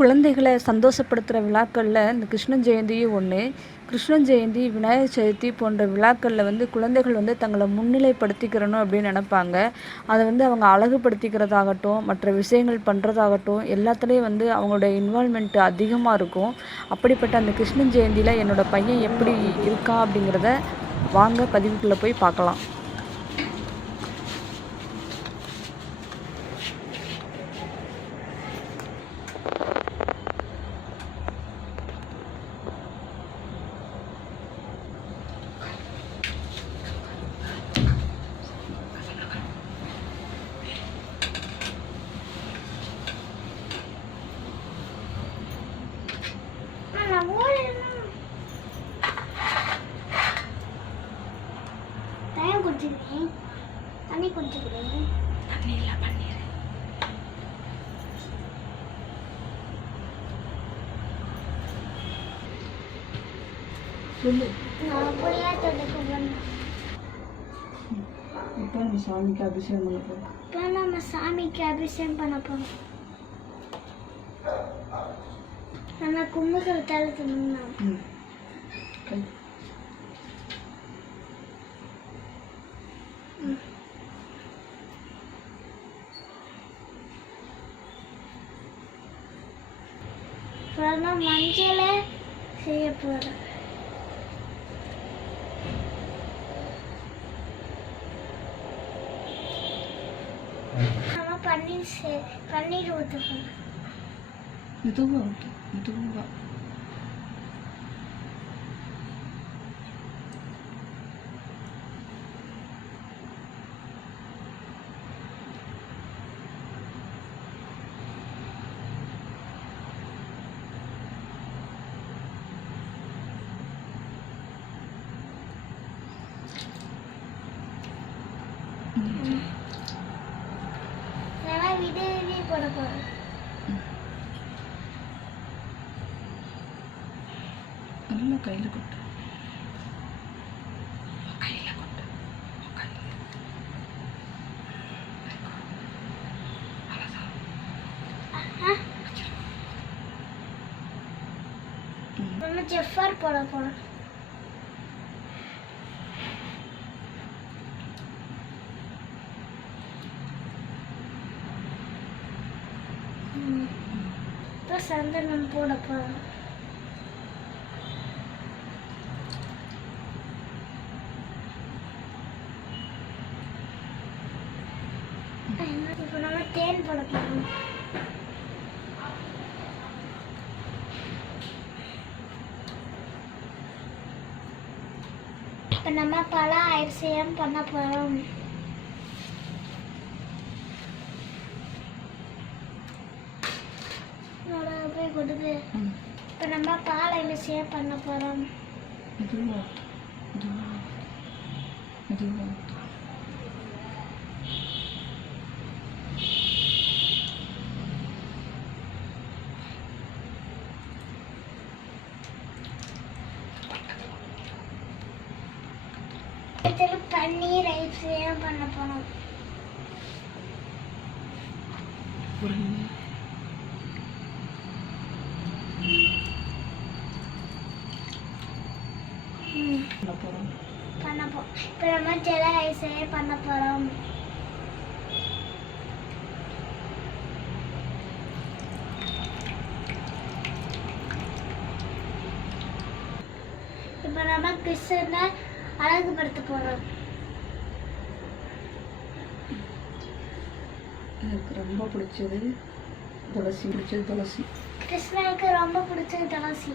குழந்தைகளை சந்தோஷப்படுத்துகிற விழாக்களில் இந்த கிருஷ்ண ஜெயந்தியும் ஒன்று. கிருஷ்ண ஜெயந்தி, விநாயகர் சதுர்த்தி போன்ற விழாக்களில் குழந்தைகள் தங்களை முன்னிலைப்படுத்திக்கிறணும் அப்படின்னு நினப்பாங்க. அதை அவங்க அழகுபடுத்திக்கிறதாகட்டும், மற்ற விஷயங்கள் பண்ணுறதாகட்டும், எல்லாத்துலேயும் அவங்களோட இன்வால்மெண்ட் அதிகமாக இருக்கும். அப்படிப்பட்ட அந்த கிருஷ்ண ஜெயந்தியில் என்னோடய பையன் எப்படி இருக்கான் அப்படிங்கிறத வாங்க பதிவுக்குள்ளே போய் பார்க்கலாம். தண்ணி குடிச்சுக்கிறேன். தண்ணி இல்லை, பன்னீர். நான் புளியாத்தோடுக்கு போனேன். இப்போ நம்ம சாமிக்கு அபிஷேகம் பண்ண போகிறோம். இப்போ நம்ம சாமிக்கு அபிஷேகம் பண்ண போகிறோம். நம்ம குங்குமத்தை தழுத்தணும். மஞ்சள செய்ய போறேன். நம்ம பன்னீர் ஊற்றுவோம். மெதுவா. விதை போட போறேன். நல்லா கையில் கொட்டு. நம்ம ஜெஃபர் போட போறோம். இப்போ சந்தனம் போட போறோம். இப்போ நம்ம தேன் போட போறோம். இப்போ நம்ம பல அபிஷேகம் பண்ண போறோம். கொடுது. இப்போ நம்ம பால் அபிஷேகம் பண்ண போறோம். பன்னீர் அபிஷேகம் பண்ண போறோம். இப்போ நம்ம ஜல அபிஷேகம் பண்ண போறோம். இப்போ நம்ம கிருஷ்ணனை அழகுபடுத்த போறோம். எனக்கு ரொம்ப பிடிச்சது துளசி. கிருஷ்ணனுக்கு ரொம்ப பிடிச்சது துளசி.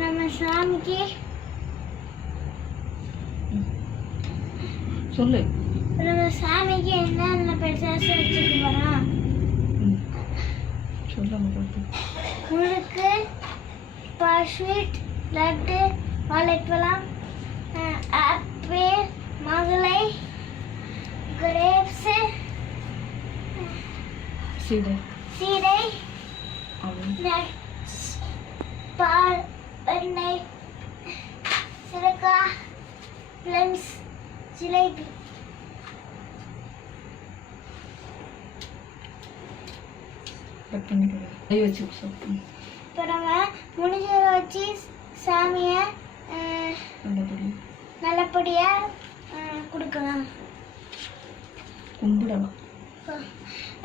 நம்ம சாமிக்கு சொல்லு. நம்ம சாமிக்கு என்ன பிரசாதம் வச்சுக்க போறோம்? முறுக்கு, ஸ்வீட், லட்டு, வாழைப்பழம், ஆப்பிள், மாதுளை, கிரேப்ஸ், சீடை, நட்ஸ், பால், எண்ணெய், சிறக்காய், பிளம்ஸ், ஜிலேபி. இப்போ நம்ம முடிஞ்சதை வச்சு சாமியை நல்லபடியாக கொடுக்கலாம், கும்பிடலாம்.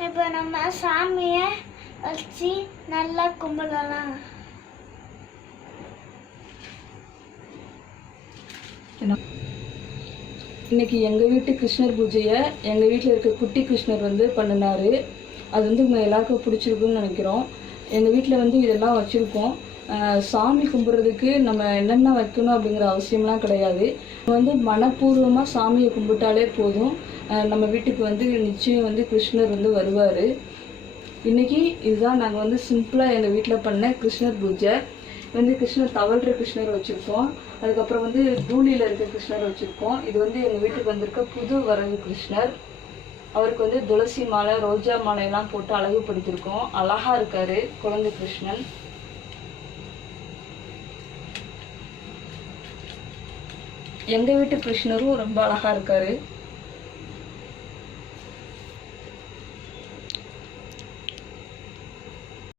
இப்போ நம்ம சாமியை வச்சு நல்லா கும்பிடலாம். இன்னைக்கு எங்கள் வீட்டு கிருஷ்ணர் பூஜையை எங்கள் வீட்டில் இருக்க குட்டி கிருஷ்ணர் வந்து பண்ணினார். அது வந்து உங்கள் எல்லாருக்கும் பிடிச்சிருக்குன்னு நினைக்கிறோம். எங்கள் வீட்டில் வந்து இதெல்லாம் வச்சுருக்கோம். சாமி கும்பிட்றதுக்கு நம்ம என்னென்ன வைக்கணும் அப்படிங்கிற அவசியம்லாம் கிடையாது. வந்து மனப்பூர்வமாக சாமியை கும்பிட்டாலே போதும். நம்ம வீட்டுக்கு வந்து நிச்சயம் வந்து கிருஷ்ணர் வந்து வருவார். இன்றைக்கி இதுதான் நாங்கள் வந்து சிம்பிளாக எங்கள் வீட்டில் பண்ண கிருஷ்ணர் பூஜை. வந்து கிருஷ்ணர் தவழ்கிற கிருஷ்ணர் வச்சுருக்கோம். அதுக்கப்புறம் வந்து தூளியில் இருக்க கிருஷ்ணர் வச்சுருக்கோம். இது வந்து எங்கள் வீட்டுக்கு வந்திருக்க புது வரவு கிருஷ்ணர். அவருக்கு வந்து துளசி மாலை, ரோஜா மாலையெல்லாம் போட்டு அழகுபடுத்தியிருக்கோம். அழகாக இருக்கார் குழந்தை கிருஷ்ணன். எங்கள் வீட்டு கிருஷ்ணரும் ரொம்ப அழகாக இருக்கார்.